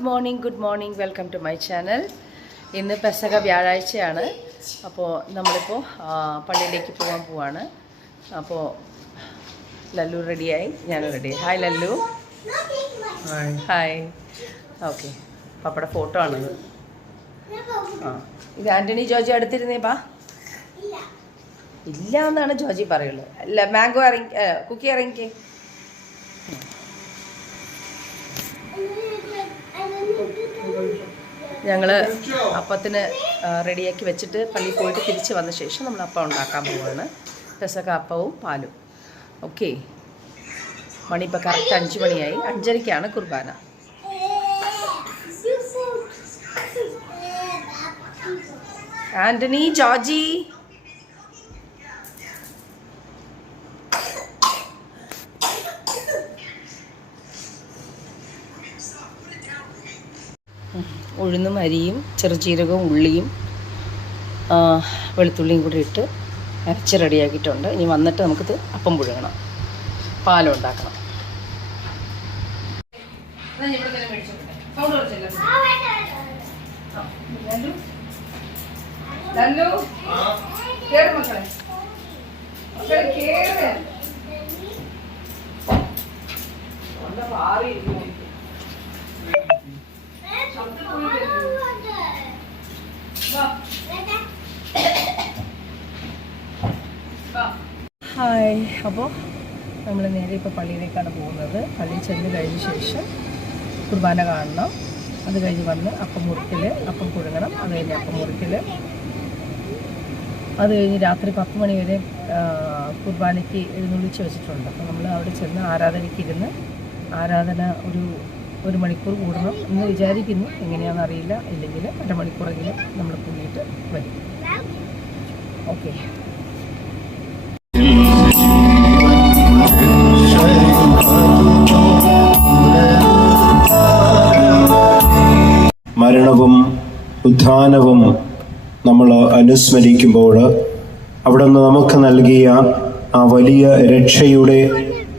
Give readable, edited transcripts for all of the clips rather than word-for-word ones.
Good morning welcome to my channel. ഇന്ന് പെസഹ വ്യാഴാഴ്ചയാണ്. അപ്പോൾ നമ്മളിപ്പോൾ പള്ളിയിലേക്ക് പോകാൻ പോവാണ്. അപ്പോൾ ലല്ലു റെഡിയായി, ഞാൻ ready. Hi Lallu. Hi. Okay, പപ്പയുടെ ഫോട്ടോ ആണത്. ഇത് ആൻ്റണി ജോജി അടുത്തിരുന്നേ പാ. ഇല്ല എന്നാണ് ജോജി പറയുള്ളൂ. അല്ല, മാംഗോ ഇറങ്ങി, കുക്കി ഇറങ്ങിക്കേ. ഞങ്ങൾ അപ്പത്തിന് റെഡിയാക്കി വെച്ചിട്ട് പള്ളിയിൽ പോയിട്ട് തിരിച്ച് വന്ന ശേഷം നമ്മൾ അപ്പം ഉണ്ടാക്കാൻ പോവുകയാണ്. പെസഹ അപ്പവും പാലും. ഓക്കെ, മണി ഇപ്പോൾ കറക്റ്റ് 5 മണിയായി. 5:30ക്കാണ് കുർബാന. ആൻ്റണി, ജോർജി, ഉഴുന്നും അരിയും ചെറുചീരകവും ഉള്ളിയും വെളുത്തുള്ളിയും കൂടി ഇട്ട് അരച്ച് റെഡിയാക്കിയിട്ടുണ്ട്. ഇനി വന്നിട്ട് നമുക്കിത് അപ്പം പുഴുങ്ങണം, പാലും ഉണ്ടാക്കണം. ഹായ്. അപ്പോൾ നമ്മൾ നേരെ ഇപ്പോൾ പള്ളിയിലേക്കാണ് പോകുന്നത്. പള്ളിയിൽ ചെന്ന് കഴിഞ്ഞ ശേഷം കുർബാന കാണണം. അത് കഴിഞ്ഞ് വന്ന് അപ്പം മുറിക്കൽ, അപ്പം പുഴുങ്ങണം. അത് കഴിഞ്ഞ് അപ്പം മുറിക്കൽ. അത് കഴിഞ്ഞ് രാത്രി 10 മണി വരെ കുർബാനയ്ക്ക് എഴുന്നള്ളിച്ച് വെച്ചിട്ടുണ്ട്. അപ്പോൾ നമ്മൾ അവിടെ ചെന്ന് ആരാധനയ്ക്കിരുന്ന് ആരാധന ഒരു മണിക്കൂർ കൂടണം എന്ന് വിചാരിക്കുന്നു. എങ്ങനെയാണെന്ന് അറിയില്ല. ഇല്ലെങ്കിൽ അരമണിക്കൂറെങ്കിലും നമ്മൾ കൂടിയിട്ട് വരും. ഓക്കെ. മരണവും ഉത്ഥാനവും നമ്മൾ അനുസ്മരിക്കുമ്പോൾ അവിടുന്ന് നമുക്ക് നൽകിയ ആ വലിയ രക്ഷയുടെ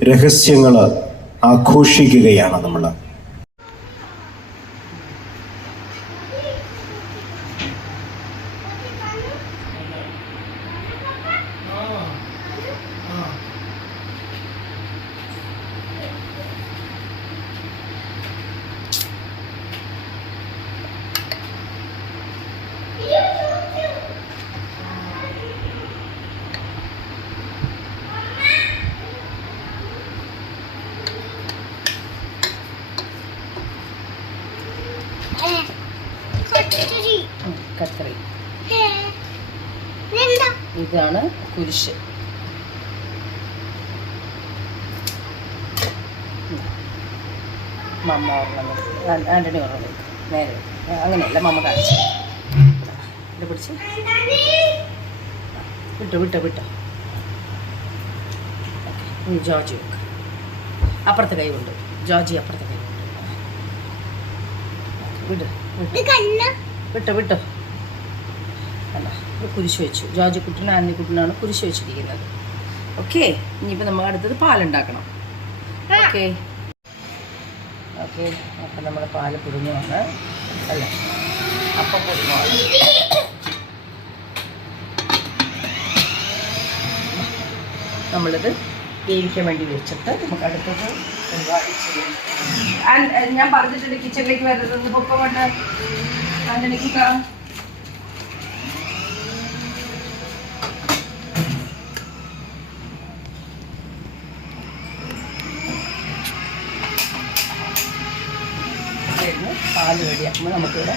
രഹസ്യങ്ങൾ ആഘോഷിക്കുകയാണ് നമ്മൾ. കത്തറി, ഇതാണ് കുരിശ്. മമ്മ ഓർമ്മ, ആൻ്റണി ഓർമ്മ. നേരെ അങ്ങനെയല്ല, മമ്മ കാണിച്ചു. ഇത് പിടിച്ച് വിട്ടോ. ജോർജി വെക്ക്. അപ്പുറത്തെ കൈ കൊണ്ട് ജോർജി, അപ്പുറത്തെ കൈ കൊണ്ട് വിട്ടോ. അല്ല, കുരിശ് വെച്ചു. ജോർജി കുട്ടനും ആന്റി കുട്ടനാണ് കുരിശ് വെച്ചിരിക്കുന്നത്. ഓക്കെ, ഇനിയിപ്പോൾ നമ്മൾ അടുത്തത് പാലുണ്ടാക്കണം. ഓക്കെ. അപ്പം നമ്മൾ പാല് പുഴുങ്ങി വന്ന് അല്ലേ, അപ്പം പുഴുങ്ങി വന്ന് നമ്മളിത് വേവിക്കാൻ വേണ്ടി വെച്ചിട്ട് നമുക്ക് അടുത്തത് ഒരുപാട് ചെയ്യും. ഞാൻ പറഞ്ഞിട്ടുണ്ട് കിച്ചണിലേക്ക് വരരുത്, പൊക്കം കൊണ്ട് ആന്റണിക്ക് പാല് റെഡിയാക്കുമ്പോൾ നമുക്കിവിടെ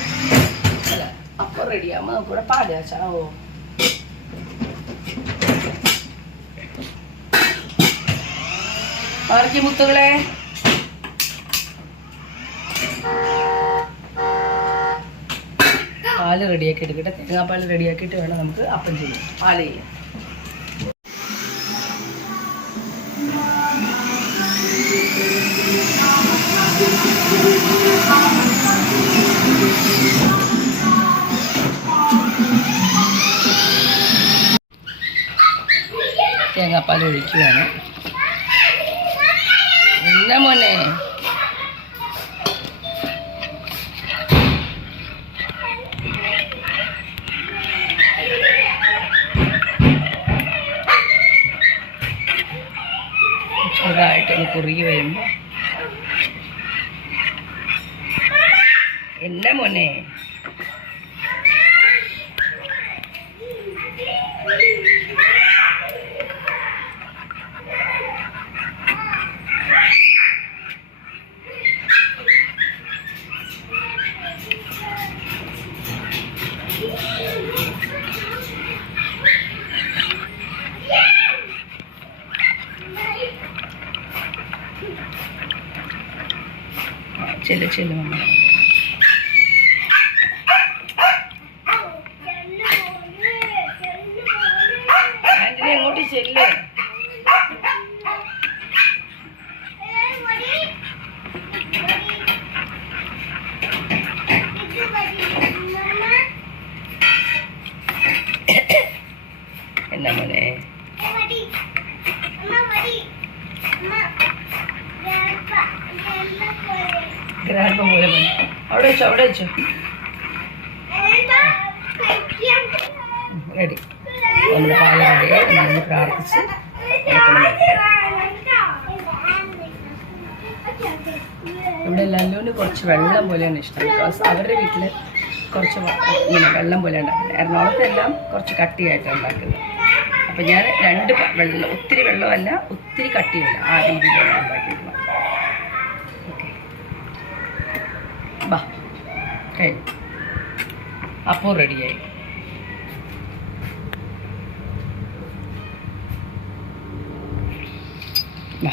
അല്ല, അപ്പം റെഡിയാകുമ്പോൾ നമുക്കിവിടെ പാല് കാച്ചാവോ. അവർക്ക് മുത്തുകളെ പാല് റെഡിയാക്കി എടുക്കട്ടെ. തേങ്ങാപ്പാൽ റെഡിയാക്കിയിട്ട് വേണം നമുക്ക് അപ്പം ചെയ്യാം, പാല് ചെയ്യാം. തേങ്ങാപ്പാൽ ഒഴിക്കുകയാണ്. എന്താ മോനെ, കുറുകി വരുമ്പോൾ എന്നാ മോനെ ചെല്ലു മമ്മ ആന്റണി അങ്ങോട്ട് ചെല്ല് എന്നാ മോനെ ഗ്രാൻഡ് പോലെ അവിടെ വെച്ചോ റെഡി നമ്മുടെ പാല റെഡിയായി നമ്മൾ പ്രാർത്ഥിച്ച് നമ്മുടെ ലല്ലുവിന് കുറച്ച് വെള്ളം പോലെയാണ് ഇഷ്ടം. ബിക്കോസ് അവരുടെ വീട്ടിൽ കുറച്ച് ഇങ്ങനെ വെള്ളം പോലെ ഉണ്ടാക്കുന്നത്. എറണാകുളത്തെല്ലാം കുറച്ച് കട്ടിയായിട്ടാണ് ഉണ്ടാക്കുന്നത്. അപ്പം ഞാൻ രണ്ട് വെള്ളം, ഒത്തിരി വെള്ളമല്ല ഒത്തിരി കട്ടിയല്ല, ആ രീതിയിലാണ് ഉണ്ടാക്കിയിട്ടുള്ളത്. ഓക്കെ ബാ കഴിഞ്ഞു. അപ്പോൾ റെഡിയായി. ബാ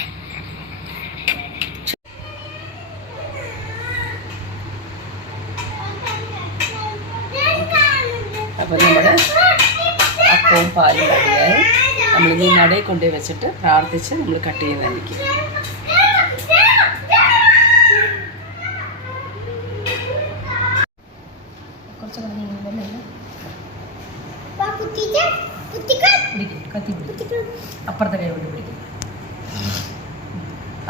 അപ്പോൾ നമ്മുടെ അപ്പവും പാലും റെഡിയായി. നമ്മളിനി നടയിൽ കൊണ്ടുപോയി വെച്ചിട്ട് പ്രാർത്ഥിച്ച് നമ്മൾ കട്ട് ചെയ്യുന്നതായിരിക്കും. അപ്പുറത്തെ കൈ കൊണ്ട് പിടിക്കും,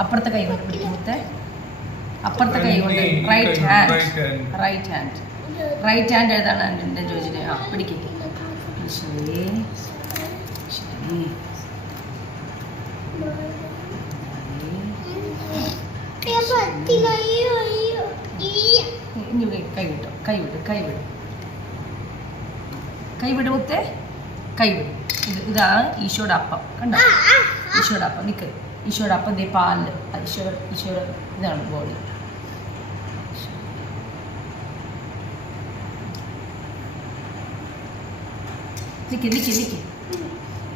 അപ്പുറത്തെ കൈ കൊണ്ട് പിടിക്കുമ്പോഴത്തെ അപ്പുറത്തെ കൈ കൊണ്ട് റൈറ്റ് ഹാൻഡ് ഏതാണ് എൻ്റെ ജോജിനെ? ആ പിടിക്കില്ല. ശരി ശരി കൈ വിടും മുത്തേ, കൈ വിടും. ഇതാണ് ഈശോയുടെ അപ്പം. കണ്ടോ ഈശോയുടെ അപ്പം? നിൽക്ക്. ഈശോയുടെ അപ്പം ദേ പാലില് ഈശോയുടെ ഇതാണ് ബോഡി. നിൽക്ക്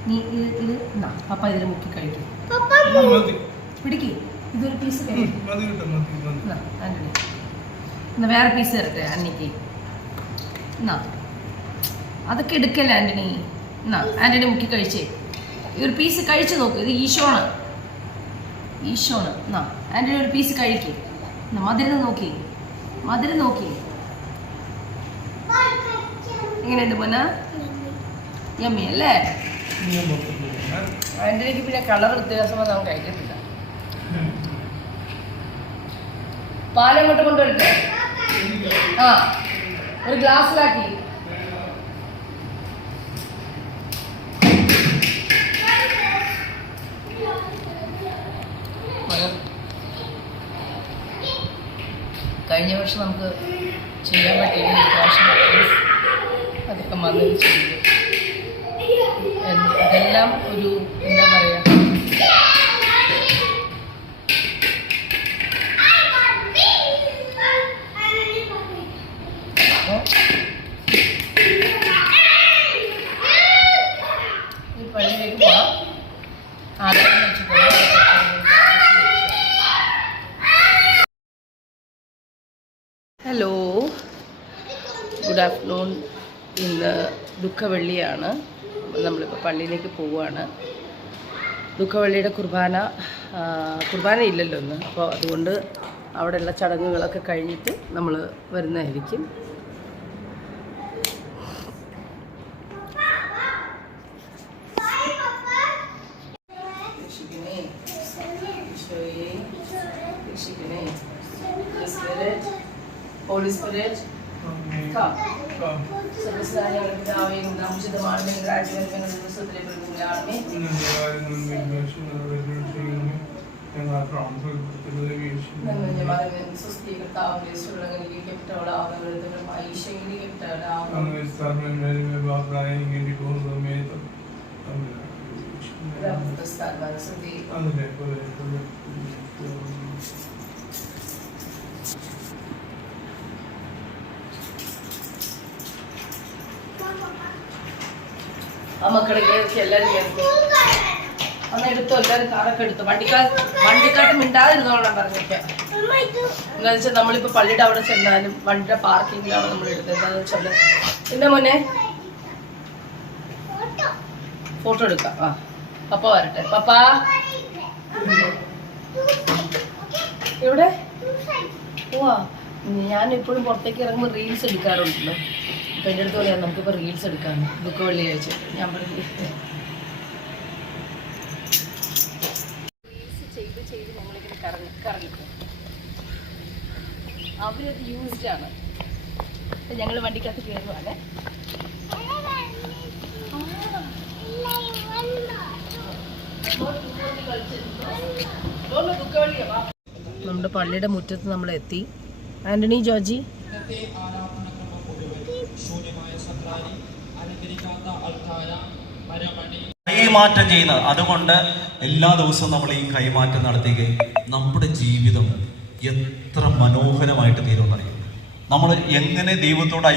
നീ ഇത് എന്നാ പപ്പ ഇതിൽ മുക്കി കഴിക്കും. പിടിക്ക്. ഇതൊരു പീസ് ആൻ്റണി എന്നാ വേറെ പീസ് തരട്ടെ അന്നിക്ക്? എന്നാ അതൊക്കെ എടുക്കല്ലേ ആൻ്റണി? എന്നാ ആൻ്റണി മുക്കി കഴിച്ചേ. ഒരു പീസ് കഴിച്ച് നോക്ക്. ഇത് ഈശോണ്. എന്നാ ആൻ്റണി ഒരു പീസ് കഴിക്ക്. എന്നാ മധുരം നോക്കി എങ്ങനെയുണ്ട് മോന? യമ്മി അല്ലേ? ആൻ്റണിക്ക് പിന്നെ കളർ വ്യത്യാസം അവൻ കഴിക്കത്തില്ല. പാലങ്ങോട്ട് കൊണ്ടുവരട്ടെ? ആ ഒരു ഗ്ലാസ്സിലാക്കി. കഴിഞ്ഞ വർഷം നമുക്ക് ചെയ്യാൻ പറ്റിയ പ്രാവശ്യം അതൊക്കെ വന്നത് ചെയ്തു. ഇതെല്ലാം ഒരു എന്താ പറയുക, അപ്പോൾ ഈ പള്ളിയിലേക്ക് പോകാം. ആദ്യം വെച്ചിട്ട് ഹലോ, ഗുഡ് ആഫ്റ്റർനൂൺ. ഇന്ന് ദുഃഖവെള്ളിയാണ്. നമ്മളിപ്പോൾ പള്ളിയിലേക്ക് പോവുകയാണ്. ദുഃഖവെള്ളിയുടെ കുർബാന ഇല്ലല്ലോ ഇന്ന്. അപ്പോൾ അതുകൊണ്ട് അവിടെയുള്ള ചടങ്ങുകളൊക്കെ കഴിഞ്ഞിട്ട് നമ്മൾ വരുന്നതായിരിക്കും. Holy Spirit, come. സർവ്വസ്നായ പിതാവേ, ഉചിതമാണ് രാജ്യങ്ങൾ ദിവസത്തിലെ പ്രതികളാണേ. ആ മക്കളെ കയറി എല്ലാവരും കയറി അന്ന് എടുത്തോ, എല്ലാവരും കാറൊക്കെ എടുത്തു. വണ്ടിക്കാട്ട് മിണ്ടാതിരുന്നോളാം പറഞ്ഞിട്ട്. എന്താ വെച്ചാൽ നമ്മളിപ്പോ പള്ളിയുടെ അവിടെ ചെന്നാലും വണ്ടിയുടെ പാർക്കിങ്ങിലാണ് നമ്മൾ എടുത്തത്. എന്താണെന്ന് വെച്ചാൽ എന്റെ മോനെ ഫോട്ടോ എടുക്കാം. ആ പപ്പ വരട്ടെ. പപ്പ എവിടെ പോവാ? ഞാൻ എപ്പോഴും പുറത്തേക്ക് ഇറങ്ങുമ്പോൾ റീൽസ് എടുക്കാറുണ്ടല്ലോ. അപ്പം എൻ്റെ അടുത്ത് പറയാം നമുക്കിപ്പോൾ റീൽസ് എടുക്കാമെന്ന്. ദുഃഖ വെള്ളിയാഴ്ച ഞാൻ പറഞ്ഞു ചെയ്ത് ഞങ്ങളിങ്ങനെ കറങ്ങിപ്പോ അവരത് യൂസ്ഡ് ആണ്. അപ്പം ഞങ്ങൾ വണ്ടിക്കകത്ത് കയറുവാണ്. നമ്മുടെ പള്ളിയുടെ മുറ്റത്ത് നമ്മൾ എത്തി. ആന്റണി ജോർജി കൈമാറ്റം ചെയ്യുന്നത്. അതുകൊണ്ട് എല്ലാ ദിവസവും നമ്മൾ ഈ കൈമാറ്റം നടത്തുകയും നമ്മുടെ ജീവിതം എത്ര മനോഹരമായിട്ട് തീരുമെന്നറിയും. നമ്മൾ എങ്ങനെ ദൈവത്തോട്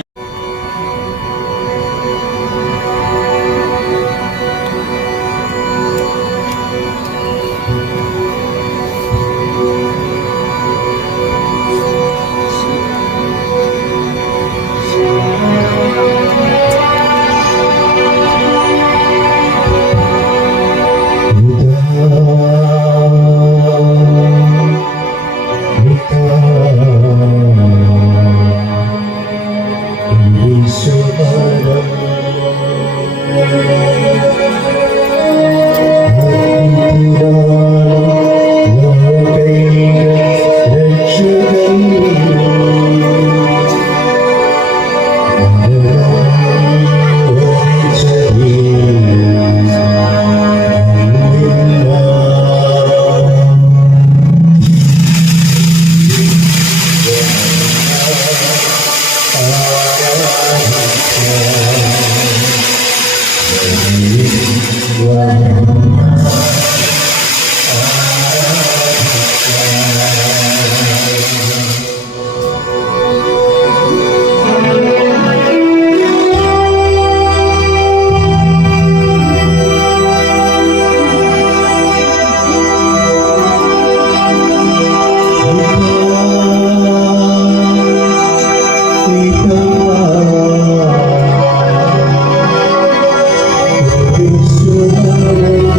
Thank you.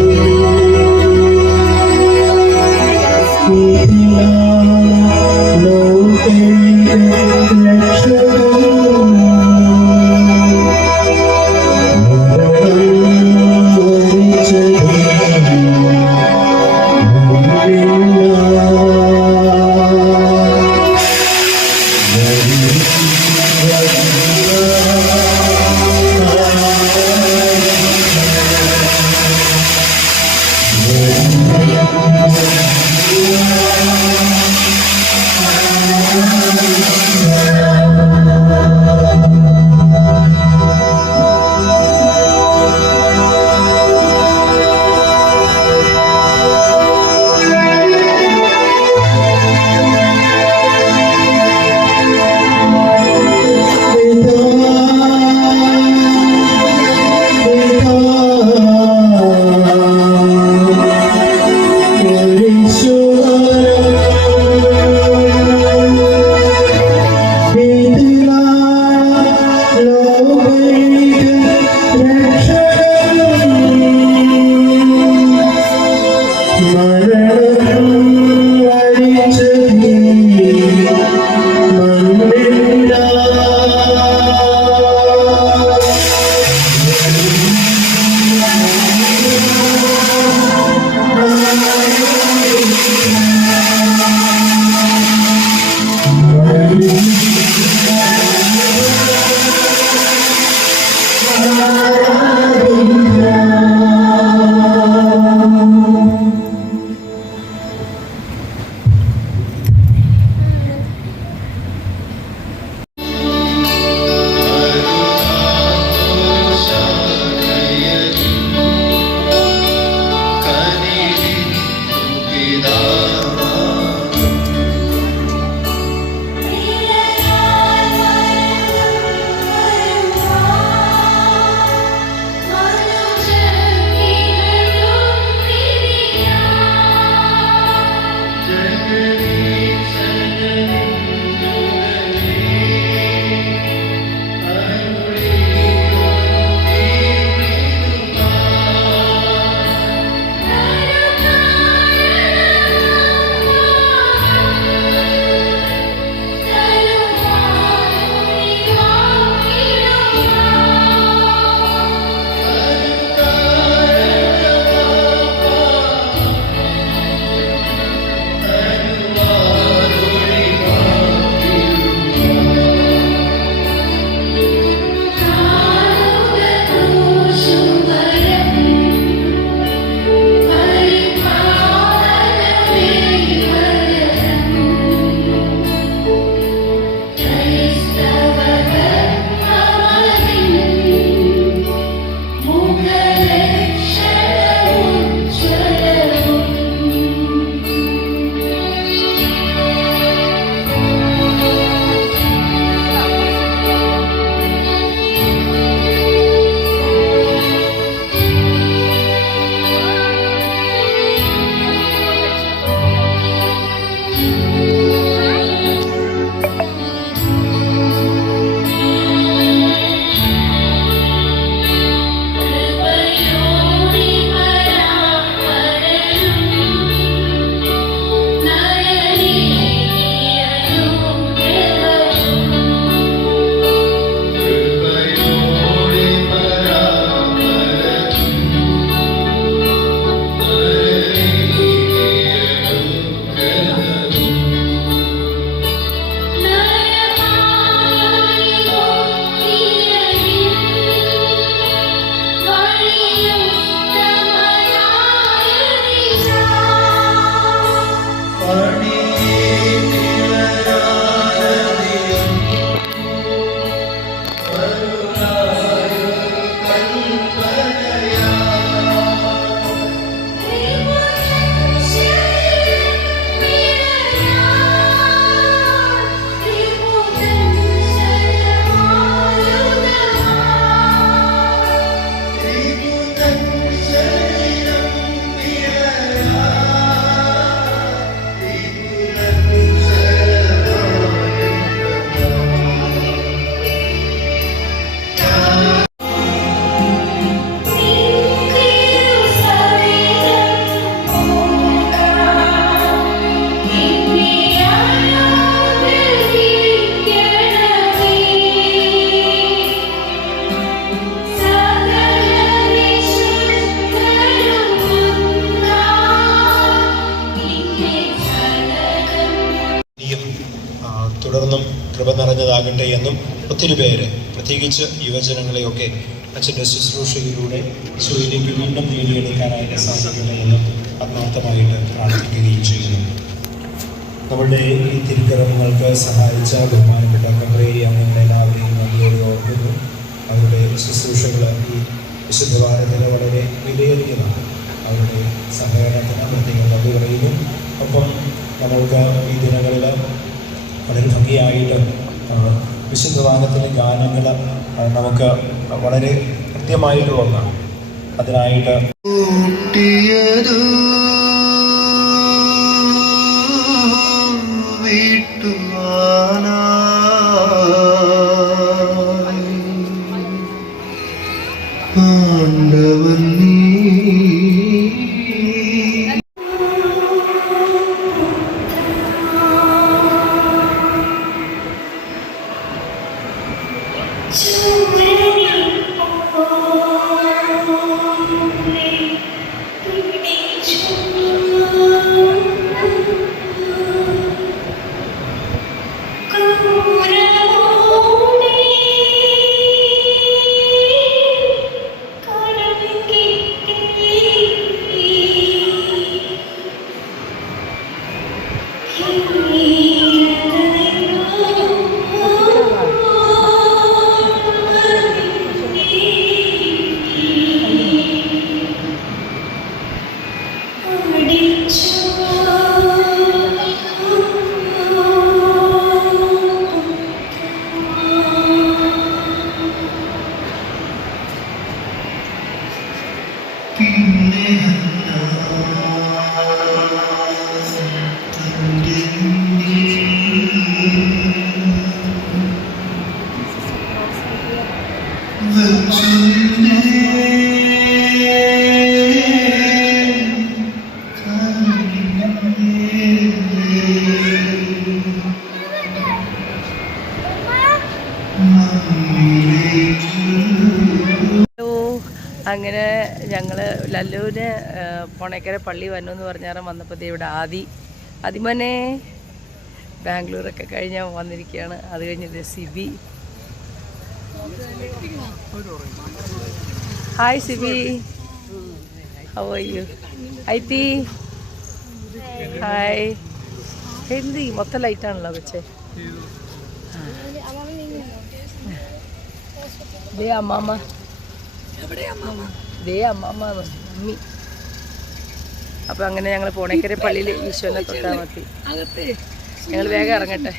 കൃപ നിറഞ്ഞതാകട്ടെ എന്നും ഒത്തിരി പേര് പ്രത്യേകിച്ച് യുവജനങ്ങളെയൊക്കെ അച്ഛൻ്റെ ശുശ്രൂഷയിലൂടെ ഈശോയിലേക്ക് വീണ്ടും നേടിയെടുക്കാനായിട്ട് സാധിക്കട്ടെ എന്നും ആത്മാർത്ഥമായിട്ട് പ്രാർത്ഥിക്കുകയും ചെയ്യുന്നു. നമ്മുടെ ഈ തിരുക്കർമ്മങ്ങൾക്ക് സഹായിച്ച ബഹുമാനപ്പെട്ട കമ്പ്രേരി അംഗങ്ങളെ എല്ലാവരെയും നന്ദിയോടെ ഓർക്കുന്നു. അവരുടെ ശുശ്രൂഷകൾ ഈ വിശുദ്ധ വാരത്തിന് വളരെ വിലയേറിയതാണ്. അവരുടെ സഹകരണത്തിന് പ്രത്യേകം നന്ദി പറയുന്നു. ഒപ്പം നമ്മൾക്ക് ഈ ദിനങ്ങളിൽ വളരെ ഭംഗിയായിട്ട് വിശുദ്ധ വാരത്തിൻ്റെ ഗാനങ്ങൾ നമുക്ക് വളരെ കൃത്യമായിട്ട് ഒന്നാണ്. അതിനായിട്ട് അങ്ങനെ ഞങ്ങൾ ലല്ലൂര് പോണേക്കര പള്ളി വരണമെന്ന് പറഞ്ഞാൽ വന്നപ്പോൾ ഇവിടെ ആദിമോനെ ബാംഗ്ലൂരൊക്കെ കഴിഞ്ഞ് വന്നിരിക്കുകയാണ്. അത് കഴിഞ്ഞത് Sibi. Hi Sibi, how are you? ഐത്തി ഹായ്. എന്ത് മൊത്തം ലൈറ്റാണല്ലോ വെച്ചേ. ദേ അമ്മാമ്മ, ദേ അമ്മാമ്മ മമ്മി. അപ്പം അങ്ങനെ ഞങ്ങൾ പോണേക്കര പള്ളിയിൽ ഈശോനെ തൊട്ടാൽ മതി. ഞങ്ങൾ വേഗം ഇറങ്ങട്ടെ.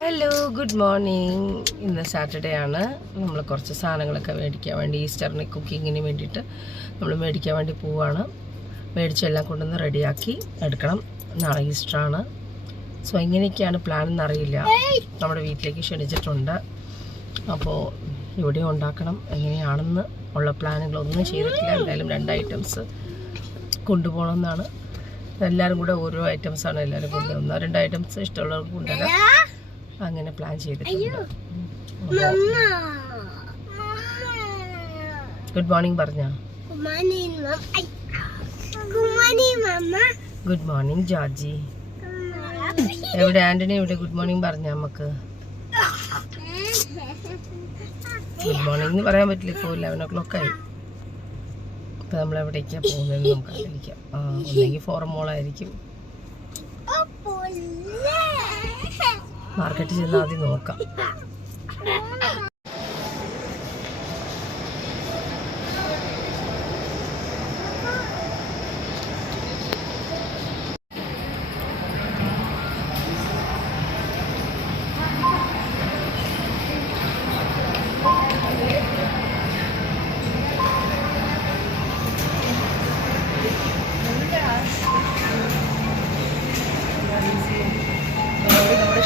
Hello, good morning. ഇന്ന് സാറ്റർഡേ ആണ്. നമ്മൾ കുറച്ച് സാധനങ്ങളൊക്കെ മേടിക്കാൻ വേണ്ടി, ഈസ്റ്ററിന് കുക്കിങ്ങിന് വേണ്ടിയിട്ട് നമ്മൾ മേടിക്കാൻ വേണ്ടി പോവുകയാണ്. മേടിച്ചെല്ലാം കൊണ്ടുവന്ന് റെഡിയാക്കി എടുക്കണം. നാളെ ഈസ്റ്ററാണ്. സോ ഇങ്ങനെയൊക്കെയാണ് പ്ലാൻ എന്നറിയില്ല. നമ്മുടെ വീട്ടിലേക്ക് ക്ഷണിച്ചിട്ടുണ്ട്. അപ്പോൾ ഇവിടെ ഉണ്ടാക്കണം. എങ്ങനെയാണെന്ന് ഉള്ള പ്ലാനുകളൊന്നും ചെയ്തിട്ടില്ല. എന്തായാലും 2 ഐറ്റംസ് കൊണ്ടുപോകണമെന്നാണ്. എല്ലാവരും കൂടെ ഓരോ ഐറ്റംസാണ് എല്ലാവരും കൊണ്ടുവന്നത്. 2 ഐറ്റംസ് ഇഷ്ടമുള്ളവർക്ക് കൊണ്ടുവരാം. അങ്ങനെ പ്ലാൻ ചെയ്തിട്ടുണ്ട്. ഗുഡ് മോർണിംഗ് പറഞ്ഞ. Good morning Georgie. എവിടെ ആന്റണി? എവിടെ? ഗുഡ് മോർണിംഗ് പറഞ്ഞ നമുക്ക്. ഗുഡ് മോർണിംഗ് എന്ന് പറയാൻ പറ്റില്ല. ഇപ്പോൾ 11 o'clock ആയി. ഇപ്പം നമ്മൾ എവിടേക്കാണ് പോകുന്നതെന്ന് നമുക്ക് അറിയിക്കാം. ഒന്നെങ്കിൽ ഫോറം മോളായിരിക്കും. മാർക്കറ്റിൽ ചെന്നാൽ ആദ്യം നോക്കാം.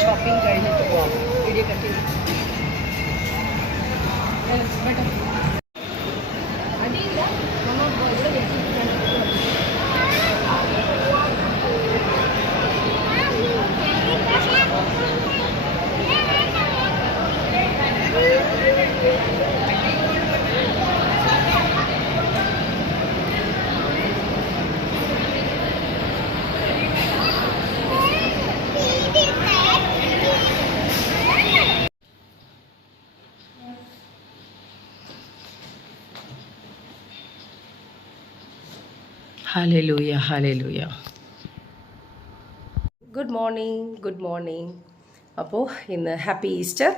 ഷോപ്പിംഗ് കഴിഞ്ഞിട്ട് പോവാം. വീഡിയോ കട്ട് ചെയ്ത് അടിയില്ല. നമ്മൾ ഇവിടെ വെച്ചിട്ടാണ്. Hallelujah hallelujah. Good morning. അപ്പോൾ ഇന്ന് ഹാപ്പി ഈസ്റ്റർ.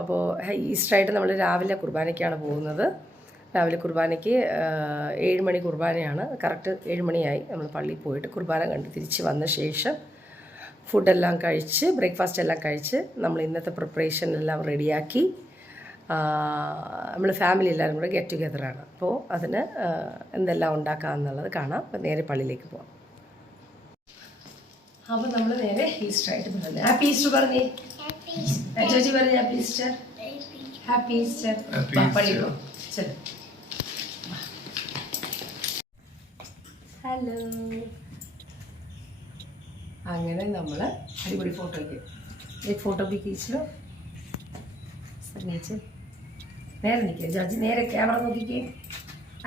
അപ്പോൾ ഈസ്റ്ററായിട്ട് നമ്മൾ രാവിലെ കുർബാനയ്ക്കാണ് പോകുന്നത്. രാവിലെ കുർബാനയ്ക്ക് 7 മണി കുർബാനയാണ്. കറക്റ്റ് 7 മണിയായി. നമ്മൾ പള്ളിയിൽ പോയിട്ട് കുർബാന കണ്ട് തിരിച്ച് വന്ന ശേഷം ഫുഡെല്ലാം കഴിച്ച് ബ്രേക്ക്ഫാസ്റ്റ് എല്ലാം കഴിച്ച് നമ്മൾ ഇന്നത്തെ പ്രിപ്പറേഷൻ എല്ലാം റെഡിയാക്കി നമ്മൾ ഫാമിലി എല്ലാവരും കൂടെ ഗെറ്റ് ടുഗെദറാണ്. അപ്പോൾ അതിന് എന്തെല്ലാം ഉണ്ടാക്കാമെന്നുള്ളത് കാണാം. അപ്പോൾ നേരെ പള്ളിയിലേക്ക് പോകാം. അപ്പോൾ നമ്മൾ നേരെ ഈസ്റ്ററായിട്ട് പറഞ്ഞു. ഹാപ്പി ഈസ്റ്റർ പറഞ്ഞേ. ചേച്ചി പറഞ്ഞു ഹാപ്പി ഈസ്റ്റർ. പള്ളി പോകാം. ശരി. ഹലോ. അങ്ങനെ നമ്മൾ അടിപൊളി ഫോട്ടോയ്ക്ക് ഫോട്ടോ भी खींच लो. नीचे നേരെ നിൽക്കുക ജഡ്ജി. നേരെ ക്യാമറ നോക്കിക്കേ.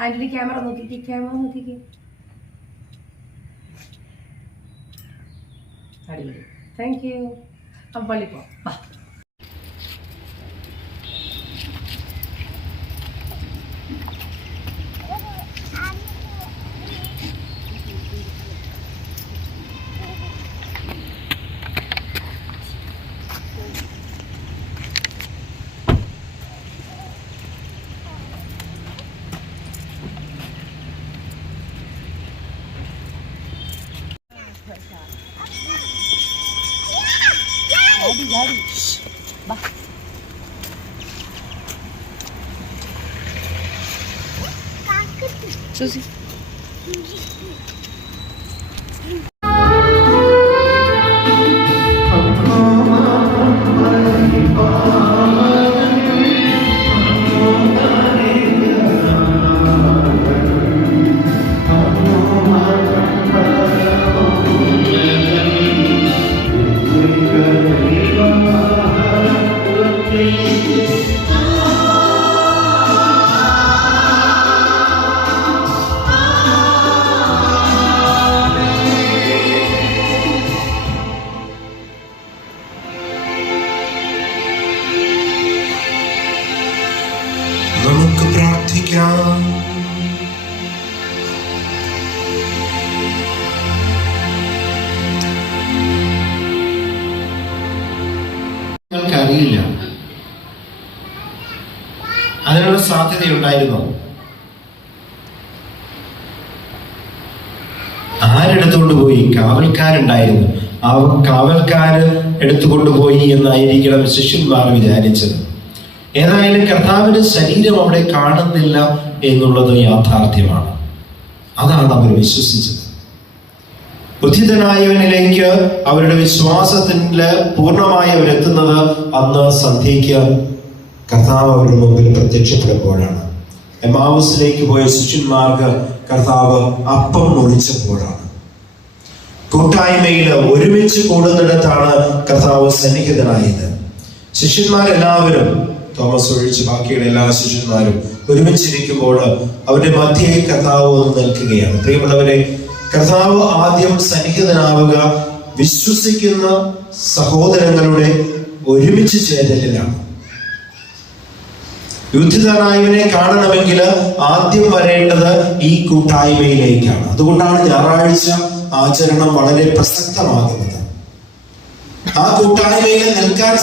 ആൻ്റണി ക്യാമറ നോക്കിക്കേ. അടിപൊളി. Thank you. അപ്പം പള്ളി പോവാം. വാ. गाड़ी बा सुसी നമുക്ക് പ്രാർത്ഥിക്കാം. അറിയില്ല അതിനുള്ള സാധ്യതയുണ്ടായിരുന്നോ? ആരെടുത്തുകൊണ്ട് പോയി? കാവൽക്കാരുണ്ടായിരുന്നു. ആ കാവൽക്കാര് എടുത്തുകൊണ്ടുപോയി എന്നായിരിക്കണം ശിഷ്യന്മാർ വിചാരിച്ചത്. ഏതായാലും കർത്താവിന്റെ ശരീരം അവിടെ കാണുന്നില്ല എന്നുള്ളത് യാഥാർത്ഥ്യമാണ്. അതാണ് അവർ വിശ്വസിച്ചത്. ഉദ്ധിതനായവനിലേക്ക് അവരുടെ വിശ്വാസത്തില് പൂർണ്ണമായി അവരെത്തുന്നത് അന്ന് സന്ധ്യയ്ക്ക് കർത്താവ് അവരുടെ മുമ്പിൽ പ്രത്യക്ഷപ്പെടുമ്പോഴാണ്. എമ്മാവുസിലേക്ക് പോയ ശിഷ്യന്മാർക്ക് കർത്താവ് അപ്പം മുറിച്ചപ്പോഴാണ്. കൂട്ടായ്മയിൽ ഒരുമിച്ച് കൂടുന്നിടത്താണ് കർത്താവ് സന്നിഹിതനായത്. ശിഷ്യന്മാരെല്ലാവരും, തോമസ് ഒഴിച്ച് ബാക്കിയുള്ള എല്ലാ ശിഷ്യന്മാരും ഒരുമിച്ചിരിക്കുമ്പോൾ അവരുടെ മധ്യേ കർത്താവ് ഒന്ന് നിൽക്കുകയാണ്. പ്രിയമുള്ളവരെ, കർത്താവ് ആദ്യം സന്നിഹിതനാവുക വിശ്വസിക്കുന്ന സഹോദരങ്ങളുടെ ഒരുമിച്ച് ചേരലിലാണ്. യുദ്ധിതനായവനെ കാണണമെങ്കിൽ ആദ്യം വരേണ്ടത് ഈ കൂട്ടായ്മയിലേക്കാണ്. അതുകൊണ്ടാണ് ഞായറാഴ്ച ആചരണം വളരെ പ്രസക്തമാകുന്നത്. ആ കൂട്ടായ്മയിൽ നിൽക്കാൻ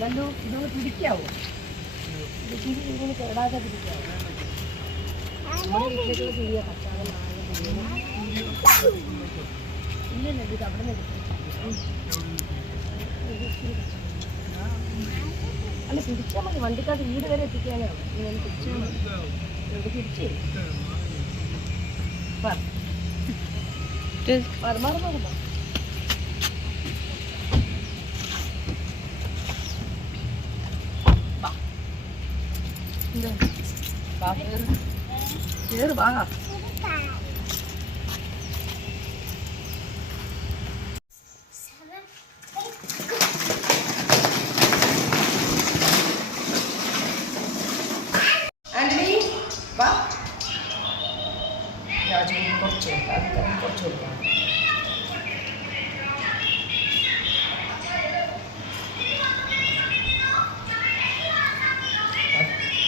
രണ്ടു ഇതൊന്ന് പിടിക്കാവോ? ഇങ്ങനെ കേടാതെ പിടിക്കാവോ? നമ്മുടെ വീട്ടിലേക്കുള്ള തിരിയ കച്ചാതെ ഇല്ലല്ലോ, ഇത് അവിടെ നിന്ന് അല്ല പിടിച്ചാൽ മതി. വണ്ടിക്കാട്ട് വീട് വരെ എത്തിക്കാനാണ്. ഇങ്ങനെ പിടിച്ചാൽ മതി. ഇവിടെ പിടിച്ചേ മറന്നു കേറ് വാ. ആന്റണി വാ. രാജുവിന് കുറച്ച് കുറച്ച് കൊടുക്കാം.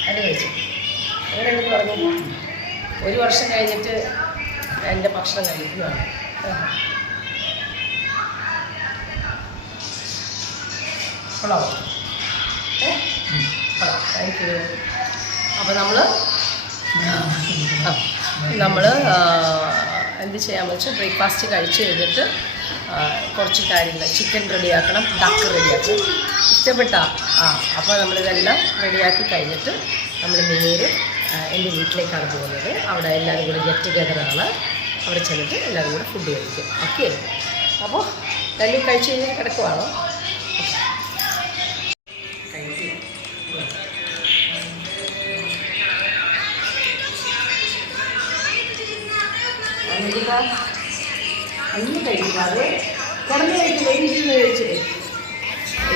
അത് കഴിച്ചു. എങ്ങനെയുണ്ടെന്ന് പറഞ്ഞു. ഒരു വർഷം കഴിഞ്ഞിട്ട് എൻ്റെ ഭക്ഷണം കഴിക്കുന്നതാണ്. കൊള്ളാമോ? കൊള്ളാം, താങ്ക് യു. അപ്പോൾ നമ്മൾ എന്ത് ചെയ്യാമെന്ന് വെച്ചാൽ ബ്രേക്ക്ഫാസ്റ്റ് കഴിച്ച് കഴിഞ്ഞിട്ട് കുറച്ച് കാര്യങ്ങൾ, ചിക്കൻ റെഡിയാക്കണം, ഡക്ക് റെഡിയാക്കണം. ഇഷ്ടപ്പെട്ടാ? അപ്പോൾ നമ്മളിതെല്ലാം റെഡിയാക്കി കഴിഞ്ഞിട്ട് നമ്മൾ നേരെ എൻ്റെ വീട്ടിലേക്കാണ് പോകുന്നത്. അവിടെ എല്ലാവരും കൂടി ഗെറ്റ് ടുഗെദറാണ്. അവിടെ ചെന്നിട്ട് എല്ലാവരും കൂടെ ഫുഡ് കഴിക്കും. ഓക്കെ, അപ്പോൾ രണ്ടും കഴിച്ച് കഴിഞ്ഞാൽ കിടക്കുവാണോ? അന്ന് കഴിക്കാതെ കിടന്ന് കഴിക്കില്ല, എഴുതിയിരുന്ന് കഴിച്ചിട്ട്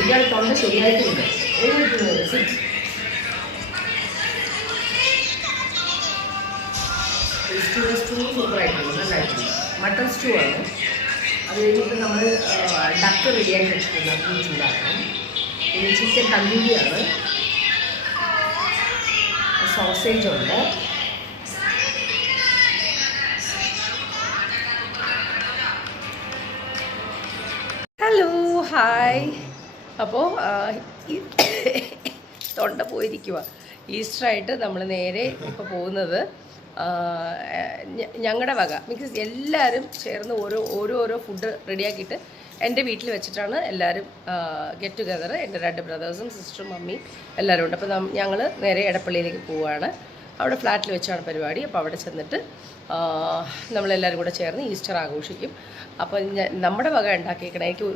ഇയാൾ തൊണ്ട ശരിയായിട്ടില്ല. എഴുതിയിരുന്നത് സ്റ്റൂ സൂപ്പറായിട്ടുണ്ട്, നല്ലതായിട്ടുണ്ട്. മട്ടൺ സ്റ്റൂ ആണ്. അത് കഴിഞ്ഞിട്ട് നമ്മൾ ഡക്ക് റെഡിയാക്കി വെച്ചിട്ടുണ്ട്, അത് ചൂടാക്കണം. പിന്നെ ചിക്കൻ തന്തൂരിയാണ്, സോസേജ് ഉണ്ട്. Hello, hi. അപ്പോൾ തൊണ്ട പോയിരിക്കുക. ഈസ്റ്ററായിട്ട് നമ്മൾ നേരെ ഇപ്പോൾ പോകുന്നത് ഞങ്ങളുടെ വക മീൻസ് എല്ലാവരും ചേർന്ന് ഓരോ ഫുഡ് റെഡിയാക്കിയിട്ട് എൻ്റെ വീട്ടിൽ വെച്ചിട്ടാണ് എല്ലാവരും ഗെറ്റ് ടുഗെദർ. എൻ്റെ 2 ബ്രദേഴ്സും സിസ്റ്ററും മമ്മിയും എല്ലാവരും ഉണ്ട്. അപ്പോൾ ഞങ്ങൾ നേരെ എടപ്പള്ളിയിലേക്ക് പോവുകയാണ്. അവിടെ ഫ്ലാറ്റിൽ വെച്ചാണ് പരിപാടി. അപ്പോൾ അവിടെ ചെന്നിട്ട് നമ്മളെല്ലാവരും കൂടെ ചേർന്ന് ഈസ്റ്റർ ആഘോഷിക്കും. അപ്പോൾ നമ്മുടെ വക ഉണ്ടാക്കിയിരിക്കണം. എനിക്ക്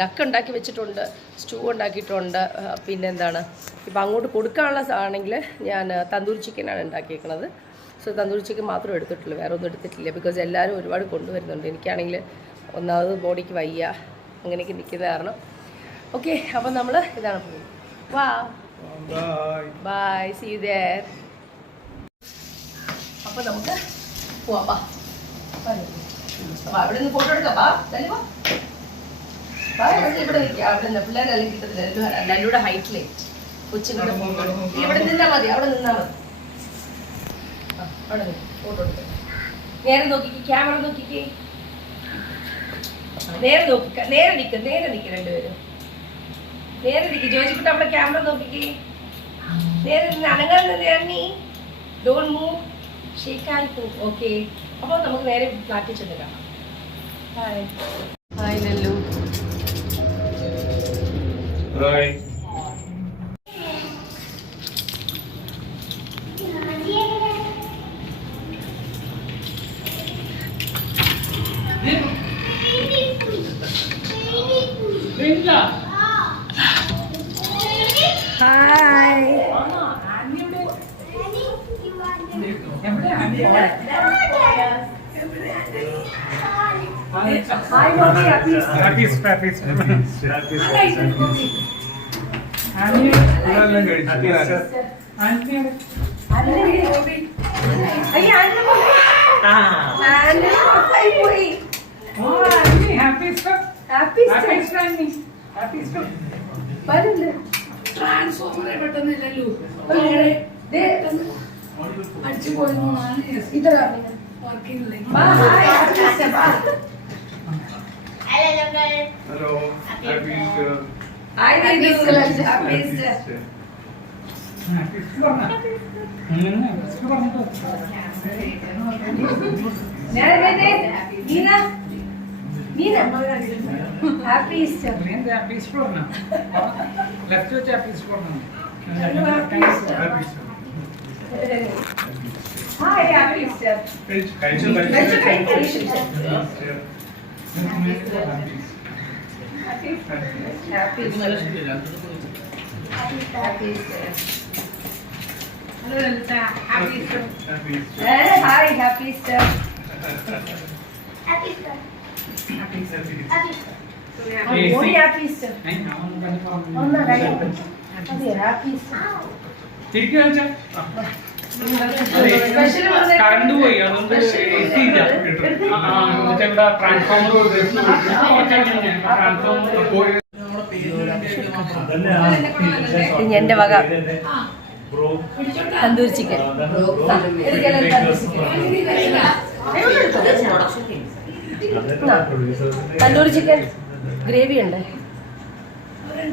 ഡക്ക് ഉണ്ടാക്കി വെച്ചിട്ടുണ്ട്, സ്റ്റൂ ഉണ്ടാക്കിയിട്ടുണ്ട്. പിന്നെന്താണ്, ഇപ്പോൾ അങ്ങോട്ട് കൊടുക്കാനുള്ള ആണെങ്കിൽ ഞാൻ തന്തൂരി ചിക്കനാണ് ഉണ്ടാക്കിയിരിക്കുന്നത്. സോ തന്തൂരി ചിക്കൻ മാത്രം എടുത്തിട്ടുള്ളൂ, വേറെ ഒന്നും എടുത്തിട്ടില്ല. ബിക്കോസ് എല്ലാവരും ഒരുപാട് കൊണ്ടുവരുന്നുണ്ട്. എനിക്കാണെങ്കിൽ ഒന്നാമത് ബോഡിക്ക് വയ്യ, അങ്ങനെയൊക്കെ നിൽക്കുന്ന കാരണം. ഓക്കെ, അപ്പോൾ നമ്മൾ ഇതാണ് പോകുന്നത്. വാ, ബൈ, സീ യു ദേർ. അപ്പോൾ നമുക്ക് പോവാം. വാ, അപ്പോൾ അവിടെ നിന്ന് ഫോട്ടോ എടുക്കാം. വാ, ഇവിടെ നിൽക്കുക. അവിടെ നിന്ന് പിള്ളേരെല്ലാം കിട്ടത്തില്ല, ലല്ലൂടെ ഹൈറ്റിലേ കൊച്ചിൻ്റെ ഫോട്ടോ. ഇവിടെ നിന്നാൽ മതി, അവിടെ നിന്നാൽ മതി. അവിടെ നിന്ന് ഫോട്ടോ എടുക്കാം. നേരെ നോക്കിക്കേ, ക്യാമറ നോക്കിക്കേ. നേരെ നോക്കിക്ക, നേരെ നിൽക്കുക രണ്ടുപേരും. നേരെ നിൽക്കുക. ജോജിക്കുട്ടി അവിടെ ക്യാമറ നോക്കിക്കേ. നേരെ നിന്ന് അനങ്ങാതെ അണ്ണി, ഡോണ്ട് മൂവ്, ഷേക്ക് ഹാൻഡ് പോ. ഓക്കെ, അപ്പോൾ നമുക്ക് നേരെ ഫ്ലാറ്റിൽ ചെന്ന് കാണാം. Hi, hi Lallu. Hi. Hi. ട്രാൻസ്ഫോമറെ പെട്ടെന്നില്ലല്ലോ, അടിച്ചു പോയിരുന്നു. Hello, happy Easter. Happy Easter. Left വെച്ച് ഹാപ്പി ഈസ്റ്റർ പറഞ്ഞു. Hi, happy Easter. Hi, happy Easter. Current പോയി, അതുകൊണ്ട് എത്തിയില്ല. ട്രാൻസ്ഫോമർ എന്റെ വക tandoori chicken. Tandoori chicken gravy ഉണ്ട്.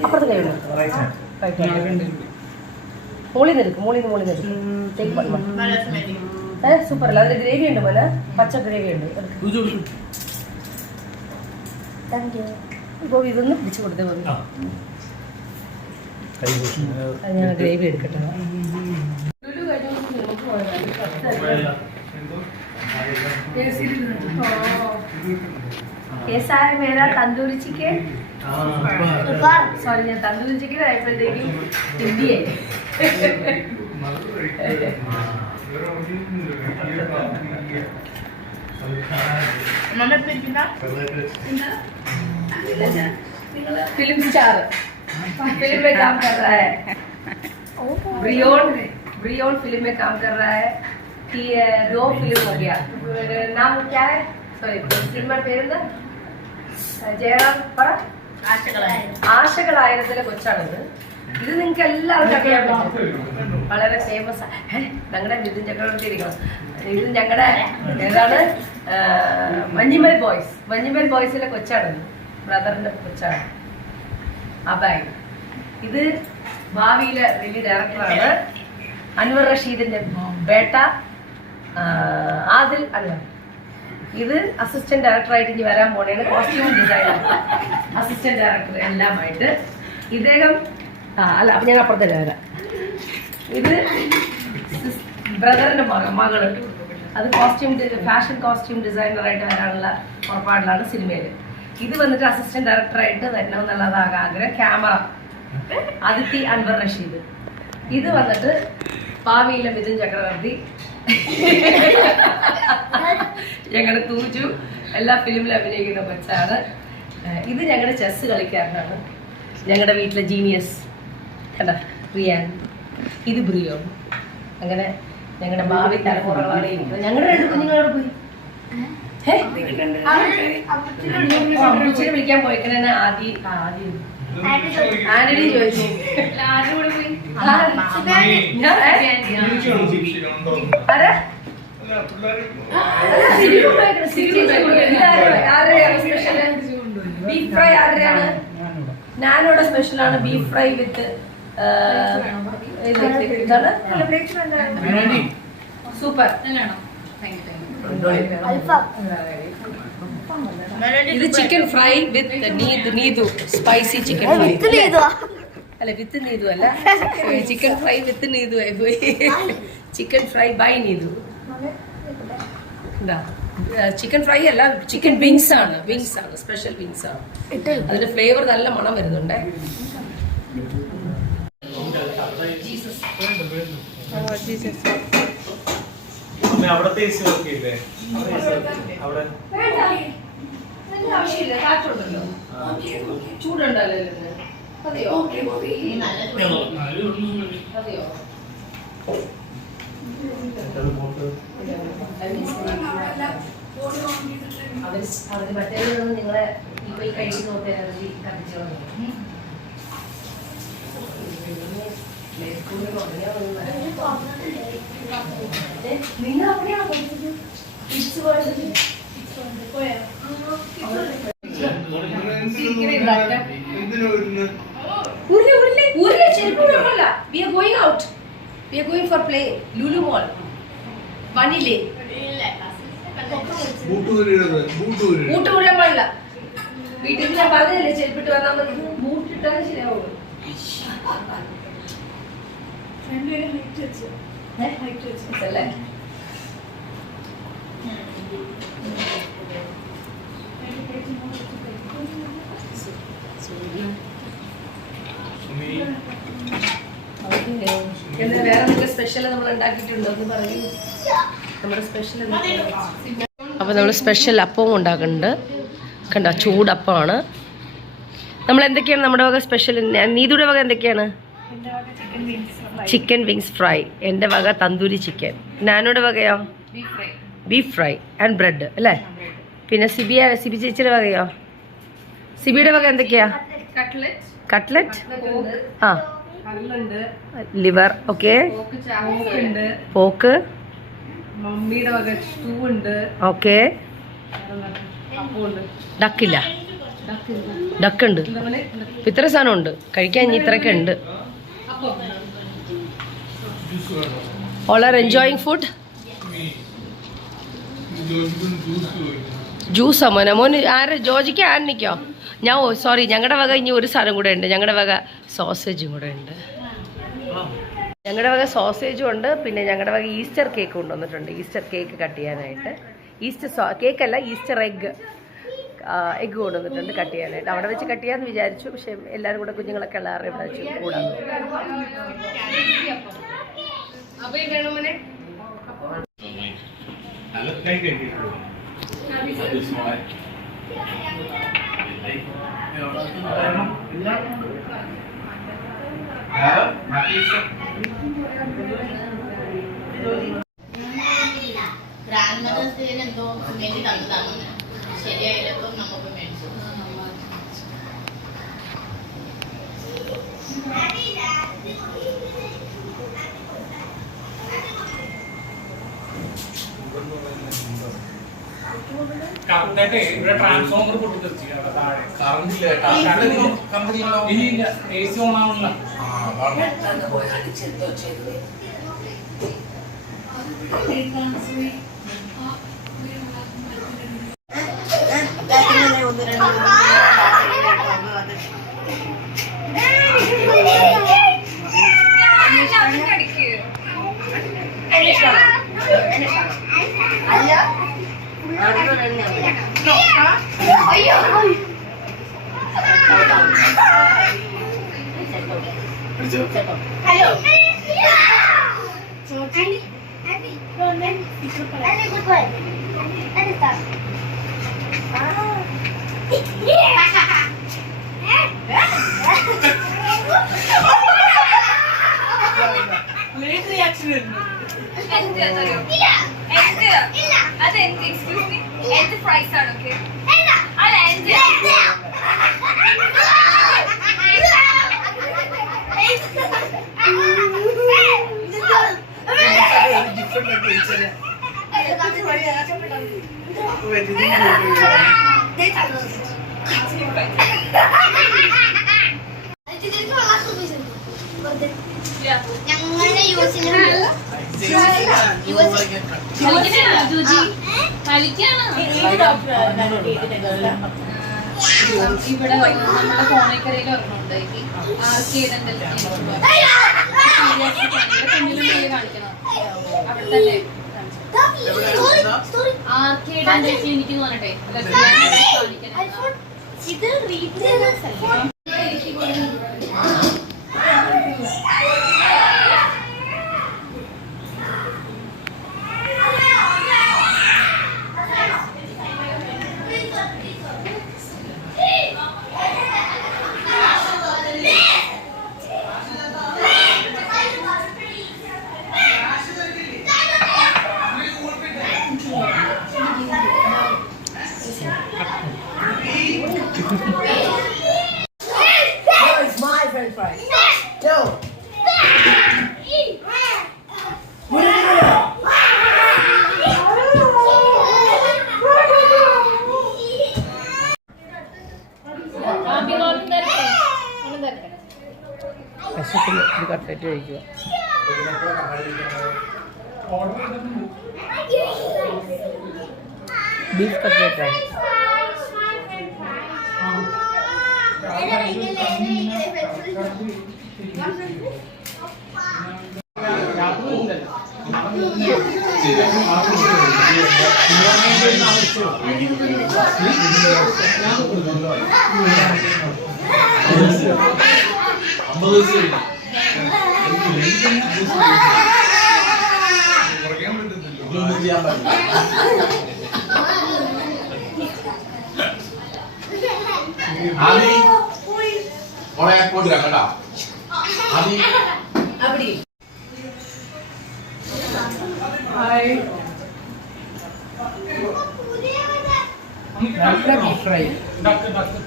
അപ്പുറത്ത് കൈ ഉണ്ട് മോളിൽ നിന്ന് എടുക്കും സൂപ്പർ അല്ല അതിൽ ഗ്രേവി ഉണ്ട് പോലെ പച്ച ഗ്രേവി ഉണ്ട് ഇപ്പോൾ ഇതൊന്ന് പിടിച്ചു കൊടുത്തേ മതി അത് ഞാൻ ഗ്രേവി എടുക്കട്ടെ कैसा है मेरा तंदूरी चिकन सॉरी ഞാൻ തന്തൂരി ചിക്കൻ ആയപ്പോഴത്തേക്കും ഹിന്ദി ആയി फिल्म स्टार फिल्म में काम कर रहा है ब्रियोन फिल्म में काम कर रहा है कि 2 फिल्म हो गया नाम क्या है सॉरी फिल्म പേരെന്താ ജയറാം പറ ആശകളായിരത്തിലെ കൊച്ചാണിത് ഇത് നിങ്ങൾക്ക് എല്ലാവർക്കും അറിയാൻ പറ്റും വളരെ ഫേമസ് ഞങ്ങളുടെ നിതിൻ ചക്രവർത്തി ഇരിക്കണം ഇത് ഞങ്ങളുടെ ഏതാണ് മഞ്ഞുമൽ ബോയ്സിലെ കൊച്ചാണിത് ബ്രദറിന്റെ കൊച്ചാണ് അബായ് ഇത് ഭാവിയിലെ വലിയ ഡയറക്ടറാണ് അൻവർ റഷീദിന്റെ ബേട്ട ആദിൽ അൻവർ ഇത് അസിസ്റ്റന്റ് ഡയറക്ടറായിട്ട് ഇനി വരാൻ പോണേണ് കോസ്റ്റ്യൂം ഡിസൈനർ അസിസ്റ്റന്റ് ഡയറക്ടർ എല്ലാമായിട്ട് ഇദ്ദേഹം അല്ല അപ്പൊ ഞാൻ അപ്പുറത്തല്ല വരാം ഇത് ബ്രദറിന്റെ മകള് അത് ഫാഷൻ കോസ്റ്റ്യൂം ഡിസൈനറായിട്ട് വരാനുള്ള പുറപ്പാടിലാണ് സിനിമയിൽ ഇത് വന്നിട്ട് അസിസ്റ്റന്റ് ഡയറക്ടറായിട്ട് വരണമെന്നുള്ളതാണ് ആഗ്രഹം ക്യാമറ അതിഥി അൻവർ റഷീദ് ഇത് വന്നിട്ട് ഭാവിയിലെ മിഥുൻ ചക്രവർത്തി ഞങ്ങളുടെ തൂജു എല്ലാ ഫിലിമിലും അഭിനയിക്കുന്ന കൊച്ചാണ് ഇത് ഞങ്ങളുടെ ചെസ് കളിക്കാരനാണ് ഞങ്ങളുടെ വീട്ടിലെ ജീനിയസ് കണ്ട റിയാൻ ഇത് ബ്രിയോ അങ്ങനെ ഞങ്ങളുടെ ഭാവി തലമുറകളാണ് ഇരിക്കുന്നത് ഞങ്ങളുടെ 2 കുഞ്ഞുങ്ങളോട് പോയി അമ്മച്ചിനെ വിളിക്കാൻ പോയിക്കണേ ആദ്യം ആന്റണി ചോദിച്ചു ബീഫ് ഫ്രൈ ആരുടെയാണ് ഞാനിവിടെ സ്പെഷ്യലാണ് ബീഫ് ഫ്രൈ വിത്ത് സൂപ്പർ ഇത് ചിക്കൻ ഫ്രൈ വിത്ത് നീതു സ്പൈസി ചിക്കൻ ഫ്രൈ അല്ല വിത്ത് നീതു അല്ല ചിക്കൻ ഫ്രൈ വിത്ത് നീതു ആയി പോയി chicken fry by Neethu chicken fry അല്ല ചിക്കൻ വിങ്സ് ആണ് സ്പെഷ്യൽ വിങ്സ് ആണ് അതിന്റെ ഫ്ലേവർ നല്ല മണം വരുന്നുണ്ട് അവിടത്തെ ആവശ്യമില്ല കാറ്റുണ്ടല്ലോ ചൂടുണ്ടല്ലോ അതെയോ അതെയോ അവര് മറ്റേതൊന്നും നിങ്ങളെ ഇപ്പൊ ഈ കഴിക്കുന്ന നോക്കി എനർജി കത്തിച്ചു നിങ്ങൾ അവിടെയാണോ പഠിച്ചത് തിരിച്ചു പോയത് We are going out. We are going for play. Lulu Mall. Vanille. Boot ഊരാൻ പാടില്ല വീട്ടിൽ ഞാൻ പറഞ്ഞല്ലേ ചെരുപ്പിട്ട് വന്നാൽ മതി ബൂട്ട് ഇട്ടാലും ശരിയാവുള്ളൂ അല്ലേ വേറെ എന്തെങ്കിലും സ്പെഷ്യൽ നമ്മൾ ഉണ്ടാക്കിയിട്ടുണ്ടോ എന്ന് പറയൂ നമ്മുടെ സ്പെഷ്യൽ അപ്പോൾ നമ്മൾ സ്പെഷ്യൽ അപ്പവും ഉണ്ടാക്കുന്നുണ്ട് കണ്ടോ ചൂടപ്പമാണ് നമ്മൾ എന്തൊക്കെയാണ് നമ്മുടെ വക സ്പെഷ്യൽ നീതുയുടെ വക എന്തൊക്കെയാണ് ചിക്കൻ വിങ്സ് ഫ്രൈ എൻ്റെ വക തന്തൂരി ചിക്കൻ നാനോയുടെ വകയോ ബീഫ് ഫ്രൈ ആൻഡ് ബ്രെഡ് അല്ലേ പിന്നെ സിബി ചേച്ചിയുടെ വകയോ സിബിയുടെ വക എന്തൊക്കെയാ കട്ട്ലറ്റ് ആ ലിവർ ഓക്കെ പോക്ക് മമ്മിയുടെ വക സ്റ്റൂ ഉണ്ട് ഓക്കെ ഡക്കില്ല ഡക്കുണ്ട്. ഇത്ര സാധനം ഉണ്ട് കഴിക്കാൻ. ഇനി ഇത്രയൊക്കെ ഉണ്ട്. All are enjoying food. ജ്യൂസാ മോനെ? മോന് ആര്? ജോജിക്ക് ആനിക്കോ? ഞാൻ സോറി, ഞങ്ങളുടെ വക ഇനി ഒരു സാധനം കൂടെ ഉണ്ട്. ഞങ്ങളുടെ വക സോസേജും കൂടെ ഉണ്ട്. ഞങ്ങളുടെ വക സോസേജും ഉണ്ട്. പിന്നെ ഞങ്ങളുടെ വക ഈസ്റ്റർ കേക്ക് കൊണ്ടുവന്നിട്ടുണ്ട്. ഈസ്റ്റർ കേക്ക് കട്ട് ചെയ്യാനായിട്ട്. ഈസ്റ്റർ കേക്കല്ല, ഈസ്റ്റർ എഗ്ഗ് കൊണ്ടുവന്നിട്ടുണ്ട് കട്ട് ചെയ്യാനായിട്ട്. അവിടെ വെച്ച് കട്ട് ചെയ്യാമെന്ന് വിചാരിച്ചു. പക്ഷെ എല്ലാവരും കൂടെ കുഞ്ഞുങ്ങളൊക്കെ എല്ലാവരും ഇവിടെ വെച്ച് കൂടാൻ. ഗ്രാൻഡ് മദേഴ്സ് ഡേയിൽ എന്തോ വേണ്ടി തന്നതാണ്. ശരിയായില്ലപ്പോൾ നമുക്ക് മേടിച്ചു. ഇവിടെ ട്രാൻസ്ഫോമർ പൊട്ടിത്തെറിച്ചു അവിടെ താഴെ. ഇല്ല, AC ഓൺ ആവണില്ല. ഹലോ ലേറ്റ് റിയാക്ഷൻ വരുന്നു. അതെന്ത് എക്സ്ക്യൂസ് മീ, എന്ത് പ്രൈസ് ആണ്? ഓക്കെ അല്ല എന്ത് ഞങ്ങളുടെ യൂസിന് ഇവിടെ നമ്മുടെ കോണേക്കരയിൽ ഒരെണ്ണമുണ്ട്. കാണിക്കണം അവിടെ തന്നെ. ആർക്കേഡ് എനിക്ക് പറഞ്ഞിട്ടെ ഇത് കട്ട്ലറ്റ് കഴിക്കുക. ബീഫ് കട്ട്ലറ്റാണ്.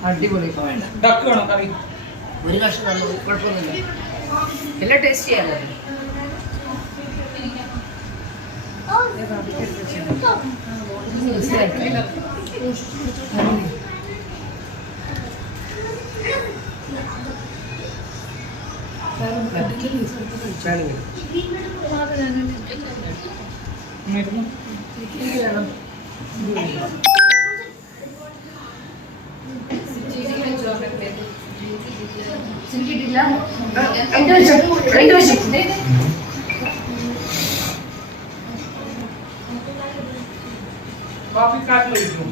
അടിപൊളി. ഡക്ക് വേണം കറി. ഒരു കഷ്ണം നല്ല കുഴപ്പമൊന്നുമില്ല. എല്ലാം ടേസ്റ്റ് ചെയ്യാമല്ലോ. കോഫി കാർഡ് കഴിക്കും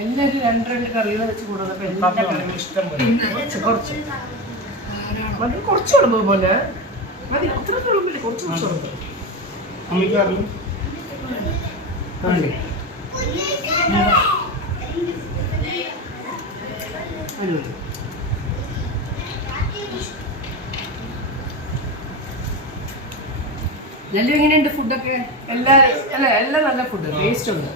എല്ലാവരും രണ്ട് കറികൾ വെച്ച് കൂടുന്നപ്പോൾ എല്ലാ കറികളും ഇഷ്ടം പോലെ കുറച്ച് മതി, കുറച്ച് വിളമ്പ് പോലെ മതി. അത്ര വിളമ്പില്ല, കുറച്ച് വിളമ്പ്. അമ്മയ്ക്കറിയും വേണ്ടേ? നെല്ലു എങ്ങനെയുണ്ട് ഫുഡൊക്കെ? എല്ലാം നല്ല ഫുഡ്, ടേസ്റ്റ് ഉണ്ട്.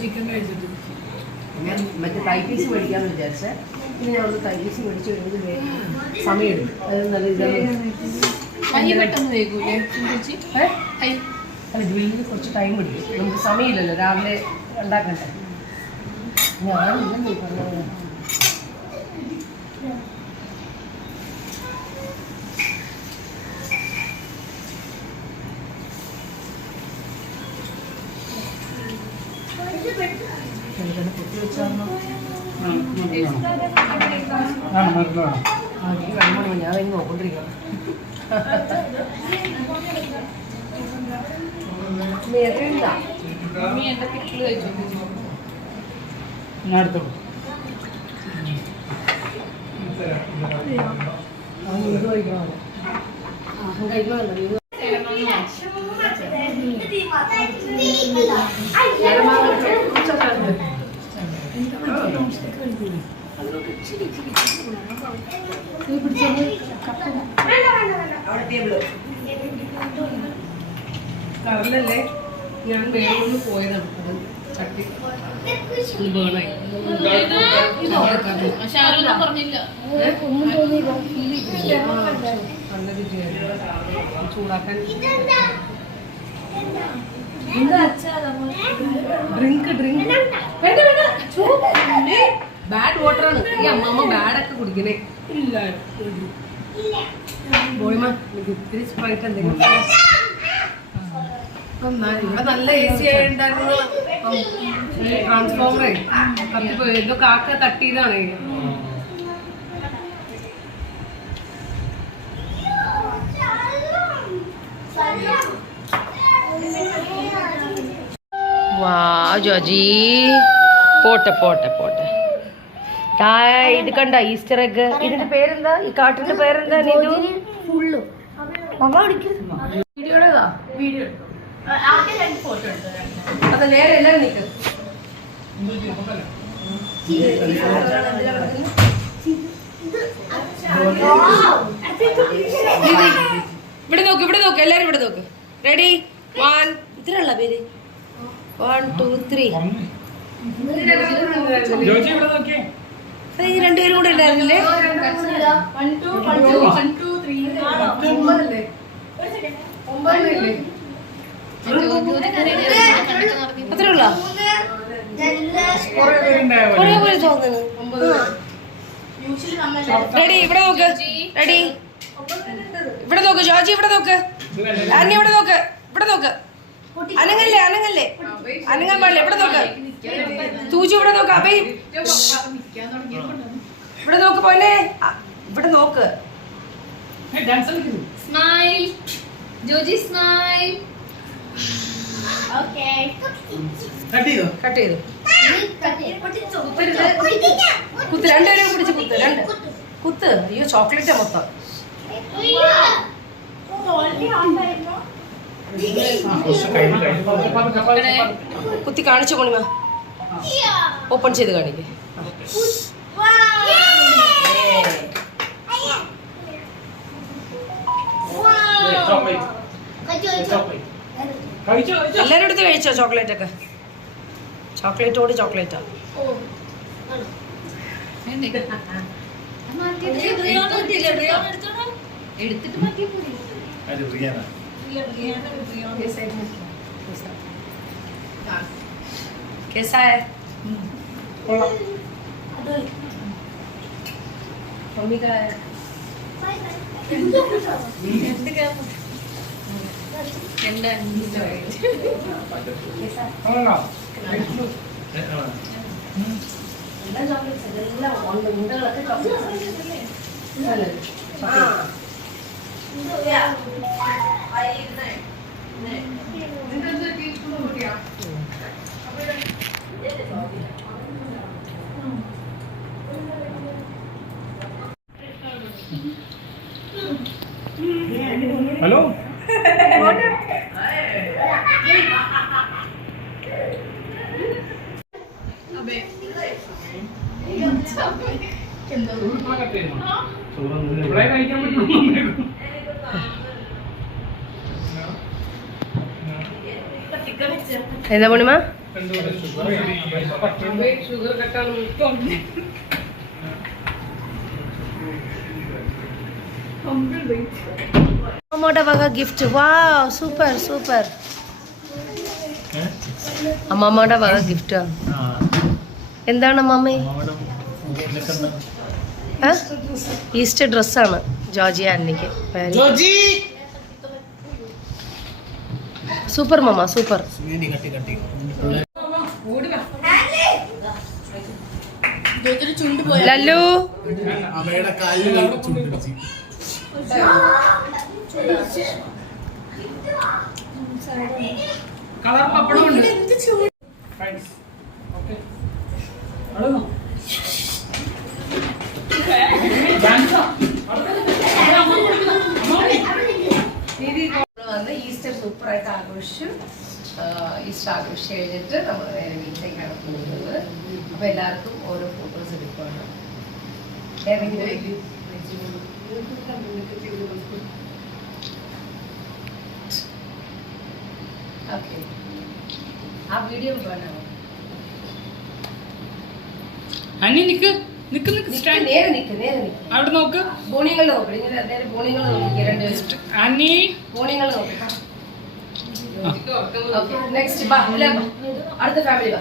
ചിക്കൻ കഴിച്ചിട്ട് ഞാൻ മറ്റേ തൈ പീസ് മേടിക്കാന്ന് വിചാരിച്ചേ. പിന്നെ ഞാൻ ഒന്ന് തൈ പീസ് മേടിച്ചു കഴിഞ്ഞാൽ സമയമെടുക്കും. അത് നല്ല അല്ല, ഗ്രില്ലിന് കുറച്ച് ടൈം എടുക്കും. നമുക്ക് സമയമില്ലല്ലോ, രാവിലെ ഉണ്ടാക്കണ്ടേ. ഞാനില്ലെന്നീ പറഞ്ഞത്. ഞാൻ ഇന്ന് നോക്കൊണ്ടിരിക്കണം. ഞാൻ എടുത്തോളൂ. കറലല്ലേ, ഞാൻ വേറൊന്ന് പോയതാണ്. അത് ചട്ടി ബേണായി. ചൂടാക്കാൻ ഡ്രിങ്ക് ബാഡ് വാട്ടറാണ്. ഈ അമ്മമ്മ ബാഡൊക്കെ കുടിക്കണേ. ഇല്ല ബോയ്മ ഇത്തിരി സ്പ്രൈറ്റ് എന്തെങ്കിലും. ഇവിടെ നല്ല ഈസി ആയിട്ടുണ്ടായിരുന്നു. ട്രാൻസ്ഫോമറേ കത്തിപ്പോയി, എന്തോ കാക്ക തട്ടിയതാണ്. വാ ജോജി, പോട്ടെ പോട്ടെ പോട്ടെ. ഇത് കണ്ട ഈസ്റ്റർ എഗ്. ഇതിന്റെ പേരെന്താ? ഈ കാട്ടിന്റെ പേരെന്താ? വീഡിയോയുടേതാ? വീഡിയോ അത് നേരെ എല്ലാരും നിൽക്കും. ഇവിടെ നോക്ക് എല്ലാരും ഇവിടെ നോക്ക്. റെഡി 1 ഇതിലുള്ള പേര് 1 2 3. ഈ രണ്ടുപേരും കൂടെ ഉണ്ടായിരുന്നില്ലേ? അത്രേ ഉള്ള കൊറേ പേര് തോന്നുന്നു. റെഡി ഇവിടെ നോക്ക്. റെഡി ഇവിടെ നോക്ക്. ജോജി ഇവിടെ നോക്ക്. ആന്റി ഇവിടെ നോക്ക്. ഇവിടെ നോക്ക്. അനങ്ങല്ലേ അനങ്ങാൻ പാടില്ല. ഇവിടെ നോക്ക്. തൂജി ഇവിടെ നോക്ക്. അഭി ഇവിടെ നോക്ക്. പോനെ ഇവിടെ നോക്ക്. Smile Joji, smile. Okay, cut ചെയ്തോ? കട്ട് ചെയ്തു. കുത്ത്. രണ്ടുപേരും പിടിച്ച് കുത്ത്. കുത്ത്. അയ്യോ, ചോക്ലേറ്റ് മൊത്തം. കുത്തി കാണിച്ചു പോണിമ. ഓപ്പൺ ചെയ്ത് കാണിക്കേ. എല്ലാവരും എടുത്ത് കഴിച്ചോ ചോക്ലേറ്റ് ഒക്കെ? ചോക്ലേറ്റോട് ചോക്ലേറ്റാ. എടുത്തിട്ട് മാറ്റിയാ പോയി. कैसा है? मम्मी का है? ഹലോ ഇവിടെ കഴിക്കാൻ പറ്റുള്ളൂ. എന്താ പൂർണിമ? ഷുഗർ കട്ടാണ്. അമ്മയുടെ വക ഗിഫ്റ്റ്. വാ, സൂപ്പർ സൂപ്പർ. അമ്മമ്മയുടെ വക ഗിഫ്റ്റ്. എന്താണ് മമ്മി? ഈസ്റ്റർ ഡ്രസ്സാണ് ജോർജിയ ആന്റിക്ക്. സൂപ്പർ മമ്മ, സൂപ്പർ. ലല്ലു കളർ പപ്പടം ഉണ്ട്. വന്ന് ഈസ്റ്റർ സൂപ്പറായിട്ട് ആഘോഷിച്ചു. ഈസ്റ്റർ ആഘോഷിച്ച് കഴിഞ്ഞിട്ട് നമ്മൾ നേരെ വീട്ടിലേക്കാണ് പോകുന്നത്. അപ്പൊ എല്ലാവർക്കും ഓരോ ഫോട്ടോസ് എടുക്കുകയാണ്. ഓക്കെ, ആ വീഡിയോ കാണാമോ? അനി നിക്ക് നിക്ക് നിക്ക്. നേരെ നിൽക്ക്, നേരെ നിൽക്ക്. അവിടെ നോക്ക്. ബോണിങ്ങൾ നോക്കണം. ഇങ്ങനെ നേരെ ബോണിങ്ങൾ നോക്കി രണ്ടുപേരും. അനി ബോണിങ്ങൾ നോക്കാം. ഓക്കെ, നെക്സ്റ്റ് ബാ. അടുത്ത ഫാമിലി ബാ.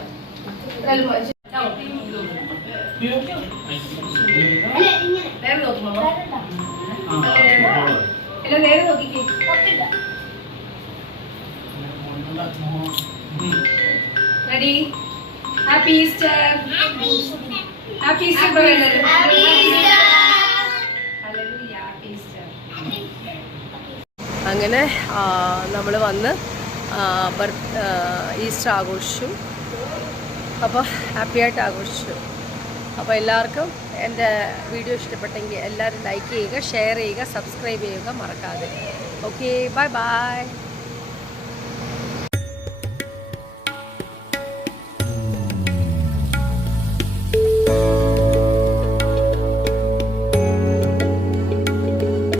നേരെ നോക്കും മാമ. എല്ലാം നേരെ നോക്കിക്കേ. Ready? Happy Easter. Happy Easter പറയുന്നത്. അങ്ങനെ നമ്മൾ വന്ന് ഈസ്റ്റർ ആഘോഷിച്ചു. അപ്പോൾ ഹാപ്പിയായിട്ട് ആഘോഷിച്ചു. അപ്പോൾ എല്ലാവർക്കും എൻ്റെ വീഡിയോ ഇഷ്ടപ്പെട്ടെങ്കിൽ എല്ലാവരും ലൈക്ക് ചെയ്യുക, ഷെയർ ചെയ്യുക, സബ്സ്ക്രൈബ് ചെയ്യുക മറക്കാതെ. Okay, bye bye.